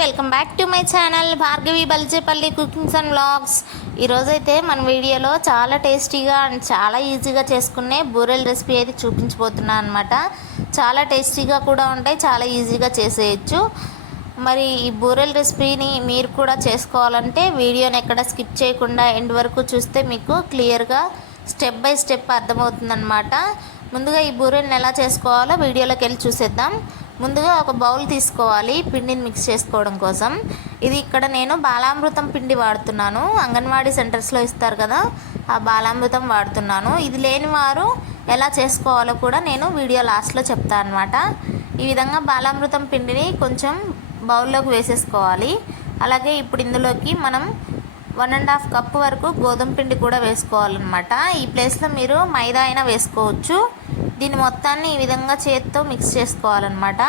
Welcome back to my channel Bhargavi Balichepalli cookings and vlogs. ఈరోజైతే మన వీడియోలో చాలా టేస్టీగా అండ్ చాలా ఈజీగా చేసుకునే బూరెల రెసిపీ అయితే చూపించబోతున్నాను అనమాట చాలా టేస్టీగా కూడా ఉంటాయి చాలా ఈజీగా చేసేయచ్చు. మరి ఈ బూరెల రెసిపీని మీరు కూడా చేసుకోవాలంటే వీడియోని ఎక్కడ స్కిప్ చేయకుండా ఎండ్ వరకు చూస్తే మీకు క్లియర్గా స్టెప్ బై స్టెప్ అర్థమవుతుందన్నమాట. ముందుగా ఈ బూరెల్ని ఎలా చేసుకోవాలో వీడియోలోకి వెళ్ళి చూసేద్దాం. ముందుగా ఒక బౌల్ తీసుకోవాలి పిండిని మిక్స్ చేసుకోవడం కోసం. ఇది ఇక్కడ నేను బాలామృతం పిండి వాడుతున్నాను. అంగన్వాడీ సెంటర్స్లో ఇస్తారు కదా ఆ బాలామృతం వాడుతున్నాను. ఇది లేని వారు ఎలా చేసుకోవాలో కూడా నేను వీడియో లాస్ట్లో చెప్తాను అనమాట ఈ విధంగా బాలామృతం పిండిని కొంచెం బౌల్లోకి వేసేసుకోవాలి. అలాగే ఇప్పుడు ఇందులోకి మనం వన్ అండ్ హాఫ్ కప్ వరకు గోధుమ పిండి కూడా వేసుకోవాలన్నమాట. ఈ ప్లేస్లో మీరు మైదా అయినా వేసుకోవచ్చు. దీన్ని మొత్తాన్ని ఈ విధంగా చేతితో మిక్స్ చేసుకోవాలన్నమాట.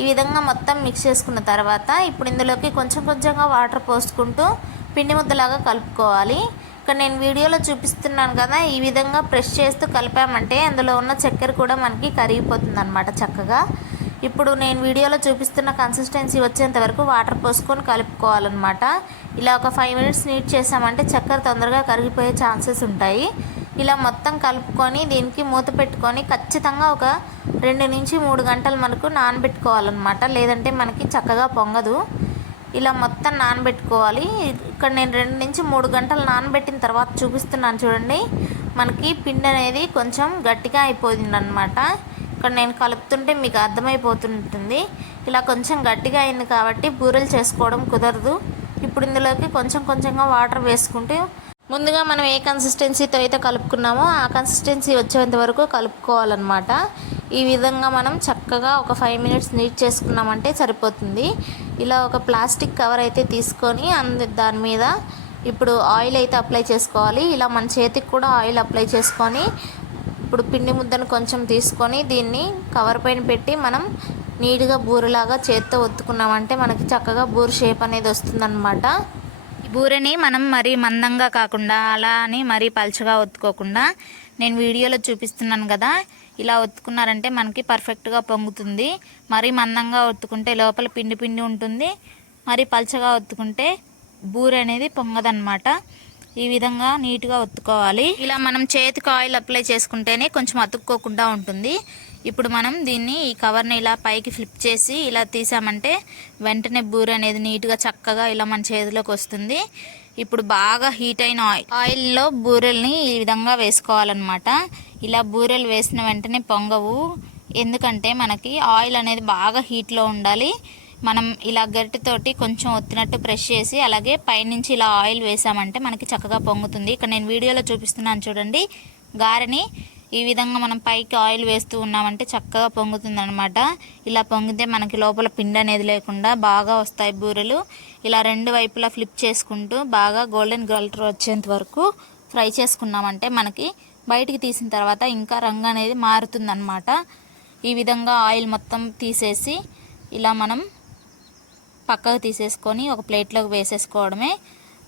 ఈ విధంగా మొత్తం మిక్స్ చేసుకున్న తర్వాత ఇప్పుడు ఇందులోకి కొంచెం కొంచెంగా వాటర్ పోసుకుంటూ పిండి ముద్దలాగా కలుపుకోవాలి. ఇక్కడ నేను వీడియోలో చూపిస్తున్నాను కదా ఈ విధంగా ప్రెస్ చేస్తూ కలిపామంటే అందులో ఉన్న చక్కెర కూడా మనకి కరిగిపోతుంది అనమాట చక్కగా. ఇప్పుడు నేను వీడియోలో చూపిస్తున్న కన్సిస్టెన్సీ వచ్చేంత వరకు వాటర్ పోసుకొని కలుపుకోవాలన్నమాట. ఇలా ఒక ఫైవ్ మినిట్స్ నీట్ చేసామంటే చక్కెర తొందరగా కరిగిపోయే ఛాన్సెస్ ఉంటాయి. ఇలా మొత్తం కలుపుకొని దీనికి మూత పెట్టుకొని ఖచ్చితంగా ఒక రెండు నుంచి మూడు గంటలు మనకు నానబెట్టుకోవాలన్నమాట. లేదంటే మనకి చక్కగా పొంగదు. ఇలా మొత్తం నానబెట్టుకోవాలి. ఇక్కడ నేను రెండు నుంచి మూడు గంటలు నానబెట్టిన తర్వాత చూపిస్తున్నాను చూడండి. మనకి పిండి అనేది కొంచెం గట్టిగా అయిపోయింది అనమాట ఇక్కడ నేను కలుపుతుంటే మీకు అర్థమైపోతుంటుంది. ఇలా కొంచెం గట్టిగా అయింది కాబట్టి బూరెలు చేసుకోవడం కుదరదు. ఇప్పుడు ఇందులోకి కొంచెం కొంచెంగా వాటర్ వేసుకుంటే ముందుగా మనం ఏ కన్సిస్టెన్సీతో అయితే కలుపుకున్నామో ఆ కన్సిస్టెన్సీ వచ్చేంత వరకు కలుపుకోవాలన్నమాట. ఈ విధంగా మనం చక్కగా ఒక ఫైవ్ మినిట్స్ నీట్ చేసుకున్నామంటే సరిపోతుంది. ఇలా ఒక ప్లాస్టిక్ కవర్ అయితే తీసుకొని అందు దాని మీద ఇప్పుడు ఆయిల్ అయితే అప్లై చేసుకోవాలి. ఇలా మన చేతికి కూడా ఆయిల్ అప్లై చేసుకొని ఇప్పుడు పిండి ముద్దను కొంచెం తీసుకొని దీన్ని కవర్ పైన పెట్టి మనం నీట్గా బూరెలాగా చేత్తో ఒత్తుకున్నామంటే మనకి చక్కగా బూర షేప్ అనేది వస్తుందన్నమాట. ఈ బూరెని మనం మరీ మందంగా కాకుండా అలా అని మరీ పలుచగా ఒత్తుకోకుండా నేను వీడియోలో చూపిస్తున్నాను కదా ఇలా ఒత్తుకున్నారంటే మనకి పర్ఫెక్ట్గా పొంగుతుంది. మరీ మందంగా ఒత్తుకుంటే లోపల పిండి పిండి ఉంటుంది. మరీ పలుచగా ఒత్తుకుంటే బూరె అనేది పొంగదన్నమాట. ఈ విధంగా నీట్గా ఒత్తుకోవాలి. ఇలా మనం చేతికి ఆయిల్ అప్లై చేసుకుంటేనే కొంచెం అతుక్కోకుండా ఉంటుంది. ఇప్పుడు మనం దీన్ని ఈ కవర్ని ఇలా పైకి ఫ్లిప్ చేసి ఇలా తీసామంటే వెంటనే బూరె అనేది నీట్గా చక్కగా ఇలా మన చేతిలోకి వస్తుంది. ఇప్పుడు బాగా హీట్ అయిన ఆయిల్. ఆయిల్లో బూరెల్ని ఈ విధంగా వేసుకోవాలన్నమాట. ఇలా బూరెలు వేసిన వెంటనే పొంగవు. ఎందుకంటే మనకి ఆయిల్ అనేది బాగా హీట్లో ఉండాలి. మనం ఇలా గరిటెతోటి కొంచెం ఒత్తినట్టు ప్రెస్ చేసి అలాగే పైనుంచి ఇలా ఆయిల్ వేసామంటే మనకి చక్కగా పొంగుతుంది. ఇక్కడ నేను వీడియోలో చూపిస్తున్నాను చూడండి. గారెని ఈ విధంగా మనం పైకి ఆయిల్ వేస్తూ ఉన్నామంటే చక్కగా పొంగుతుంది అనమాట ఇలా పొంగితే మనకి లోపల పిండి అనేది లేకుండా బాగా వస్తాయి బూరెలు. ఇలా రెండు వైపులా ఫ్లిప్ చేసుకుంటూ బాగా గోల్డెన్ కలర్ వచ్చేంత వరకు ఫ్రై చేసుకున్నామంటే మనకి బయటికి తీసిన తర్వాత ఇంకా రంగు అనేది మారుతుందన్నమాట. ఈ విధంగా ఆయిల్ మొత్తం తీసేసి ఇలా మనం పక్కకు తీసేసుకొని ఒక ప్లేట్లోకి వేసేసుకోవడమే.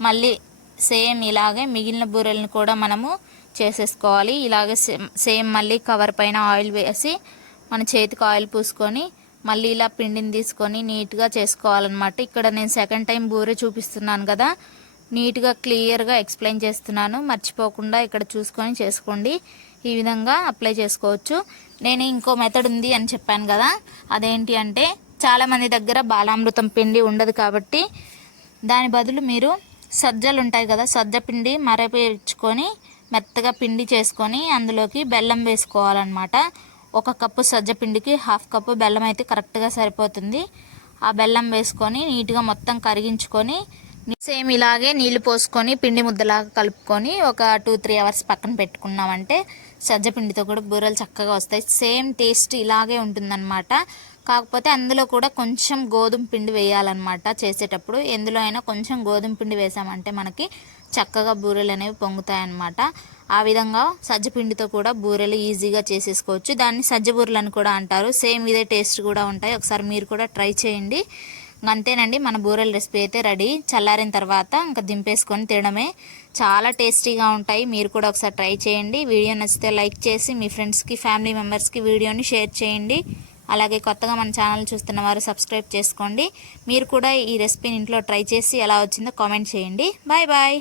మళ్ళీ సేమ్ ఇలాగే మిగిలిన బూరెలను కూడా మనము చేసేసుకోవాలి. ఇలాగే సేమ్ మళ్ళీ కవర్ పైన ఆయిల్ వేసి మన చేతికి ఆయిల్ పూసుకొని మళ్ళీ ఇలా పిండిని తీసుకొని నీట్గా చేసుకోవాలన్నమాట. ఇక్కడ నేను సెకండ్ టైం బూరె చూపిస్తున్నాను కదా. నీట్గా క్లియర్గా ఎక్స్ప్లెయిన్ చేస్తున్నాను. మర్చిపోకుండా ఇక్కడ చూసుకొని చేసుకోండి. ఈ విధంగా అప్లై చేసుకోవచ్చు. నేను ఇంకో మెథడ్ ఉంది అని చెప్పాను కదా. అదేంటి అంటే చాలామంది దగ్గర బాలామృతం పిండి ఉండదు కాబట్టి దాని బదులు మీరు సజ్జలు ఉంటాయి కదా సజ్జ పిండి మరపేర్చుకొని మెత్తగా పిండి చేసుకొని అందులోకి బెల్లం వేసుకోవాలన్నమాట. ఒక కప్పు సజ్జ పిండికి హాఫ్ కప్పు బెల్లం అయితే కరెక్ట్గా సరిపోతుంది. ఆ బెల్లం వేసుకొని నీట్గా మొత్తం కరిగించుకొని సేమ్ ఇలాగే నీళ్ళు పోసుకొని పిండి ముద్దలాగా కలుపుకొని ఒక టూ త్రీ అవర్స్ పక్కన పెట్టుకున్నామంటే సజ్జ పిండితో కూడా బూరెలు చక్కగా వస్తాయి. సేమ్ టేస్ట్ ఇలాగే ఉంటుందన్నమాట. కాకపోతే అందులో కూడా కొంచెం గోధుమ పిండి వేయాలన్నమాట చేసేటప్పుడు. ఎందులో అయినా కొంచెం గోధుమ పిండి వేసామంటే మనకి చక్కగా బూరెలు అనేవి పొంగుతాయన్నమాట. ఆ విధంగా సజ్జ పిండితో కూడా బూరెలు ఈజీగా చేసేసుకోవచ్చు. దాన్ని సజ్జ బూరెలు అని కూడా అంటారు. సేమ్ ఇదే టేస్ట్ కూడా ఉంటాయి. ఒకసారి మీరు కూడా ట్రై చేయండి. అంతేనండి మన బూరెల రెసిపీ అయితే రెడీ. చల్లారిన తర్వాత ఇంకా దింపేసుకొని తినడమే. చాలా టేస్టీగా ఉంటాయి. మీరు కూడా ఒకసారి ట్రై చేయండి. వీడియో నచ్చితే లైక్ చేసి మీ ఫ్రెండ్స్కి ఫ్యామిలీ మెంబర్స్కి వీడియోని షేర్ చేయండి. అలాగే కొత్తగా మన ఛానల్ చూస్తున్న వారు సబ్స్క్రైబ్ చేసుకోండి. మీరు కూడా ఈ రెసిపీని ఇంట్లో ట్రై చేసి ఎలా వచ్చిందో కామెంట్ చేయండి. Bye bye.